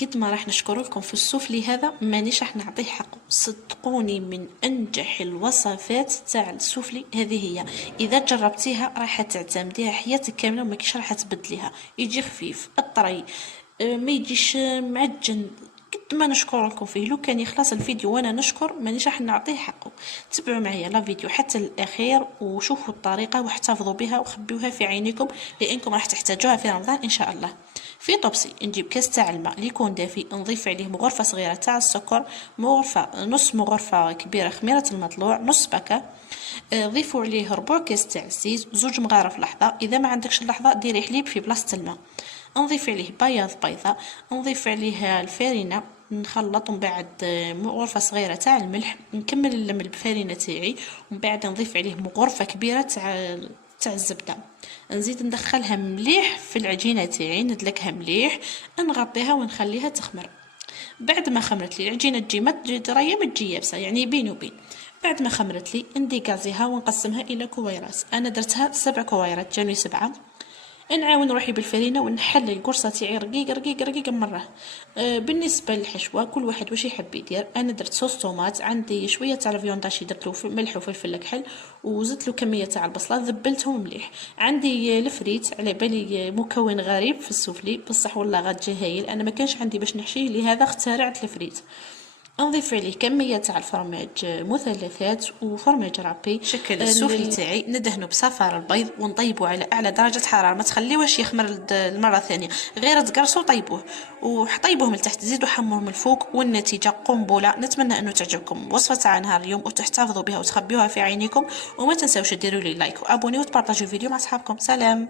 قد ما راح نشكر لكم في السفلي هذا مانيش راح نعطيه حقه. صدقوني من انجح الوصفات تاع السفلي هذه هي. اذا جربتيها راح تعتمديها حياتك كامله وما كيش راح تبدليها. يجي خفيف الطري، ما يجيش معجن. قد ما نشكر لكم فيه. لو كان يخلص الفيديو وانا نشكر مانيش راح نعطيه حقه. تبعوا معايا لا فيديو حتى الاخير وشوفوا الطريقه واحتفظوا بها وخبيوها في عينيكم لانكم راح تحتاجوها في رمضان ان شاء الله. في طبسي نجيب كاس تاع الماء اللي يكون دافي، نضيف عليه مغرفه صغيره تاع السكر، مغرفه نص مغرفه كبيره خميره المطلوع، نص باكا. ضيفوا عليه ربع كاس تاع الزيت، زوج مغارف لحظه. اذا ما عندكش اللحظه ديري حليب في بلاصه الماء. نضيف عليه بياض بيضه، نضيف عليه الفارينه، نخلط. ومن بعد غرفه صغيره تاع الملح، نكمل اللم بالفارينه تاعي. ومن بعد نضيف عليه غرفه كبيره تاع الزبده. نزيد ندخلها مليح في العجينه تاعي، ندلكها مليح، نغطيها ونخليها تخمر. بعد ما خمرت لي العجينه تجي ما تجي طريه ما تجي يابسه، يعني بين وبين. بعد ما خمرت لي نديكازيها ونقسمها الى كويرات. انا درتها 7 كويرات، جاني 7. نعاون روحي بالفرينه ونحل القرصه تاعي رقيق رقيق رقيق مره. بالنسبه للحشوه كل واحد واش يحب يدير. انا درت صوص طوماط، عندي شويه تاع الفيونداشي درت له ملح وفلفل كحل، وزدت له كميه تاع البصله ذبلتهم مليح. عندي الفريت على بالي مكون غريب في السفلي بصح والله غتجي هايل. انا ما كانش عندي باش نحشيه لهذا اخترعت الفريت. نضيف عليه كميه تاع الفرماج مثلثات وفرماج رابي. شكل السفلي تاعي ندهنه بصفار البيض ونطيبه على اعلى درجه حراره، ما تخليوهش يخمر المره الثانيه، غير تقرصوا طيبوه وطيبوه من تحت، زيدوا حموه من الفوق والنتيجه قنبله. نتمنى انه تعجبكم وصفه تاع نهار اليوم وتحتفظوا بها وتخبيوها في عينيكم. وما تنساوش ديروا لي لايك وابوني وتبارطاجوا الفيديو مع اصحابكم. سلام.